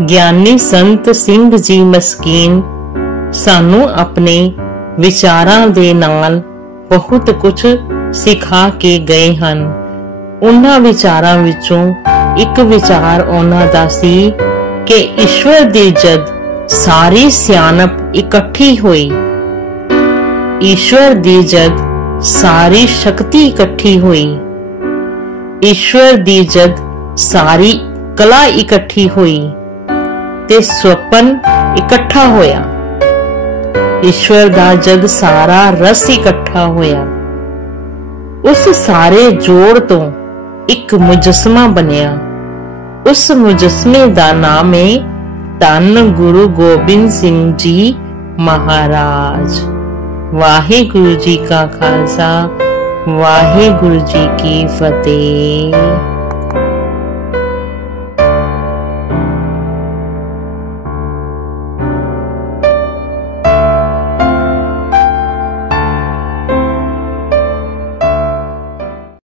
ਗਿਆਨੀ ਸੰਤ ਸਿੰਘ ਜੀ ਮਸਕੀਨ ਸਾਨੂੰ ਆਪਣੇ ਵਿਚਾਰਾਂ ਦੇ ਨਾਲ ਬਹੁਤ ਕੁਝ ਸਿਖਾ ਕੇ ਗਏ ਹਨ। ਉਹਨਾਂ ਵਿਚਾਰਾਂ ਵਿੱਚੋਂ ਇੱਕ ਵਿਚਾਰ ਉਹਨਾਂ ਦਾ ਸੀ ਕਿ ਈਸ਼ਵਰ ਦੀ ਜਦ ਸਾਰੀ ਸਿਆਣਪ ਇਕੱਠੀ ਹੋਈ, ਈਸ਼ਵਰ ਦੀ ਜਦ ਸਾਰੀ ਸ਼ਕਤੀ ਇਕੱਠੀ ਹੋਈ, ਈਸ਼ਵਰ ਦੀ ਜਦ ਸਾਰੀ ਕਲਾ ਇਕੱਠੀ ਹੋਈ ਤੇ ਸੁਪਨ ਇਕੱਠਾ ਹੋਇਆ, ਈਸ਼ਵਰ ਦਾ ਜਦ ਸਾਰਾ ਰਸ ਇਕੱਠਾ ਹੋਇਆ, ਉਸ ਸਾਰੇ ਜੋੜ ਤੋਂ ਇੱਕ ਮੁਜਸਮਾ ਬਣਿਆ। ਉਸ ਮੁਜਸਮੇ ਦਾ ਨਾਮ ਹੈ ਧੰਨ ਗੁਰੂ ਗੋਬਿੰਦ ਸਿੰਘ ਜੀ ਮਹਾਰਾਜ। ਵਾਹਿਗੁਰੂ ਜੀ ਕਾ ਖਾਲਸਾ, ਵਾਹਿਗੁਰੂ ਜੀ ਕੀ ਫਤਿਹ।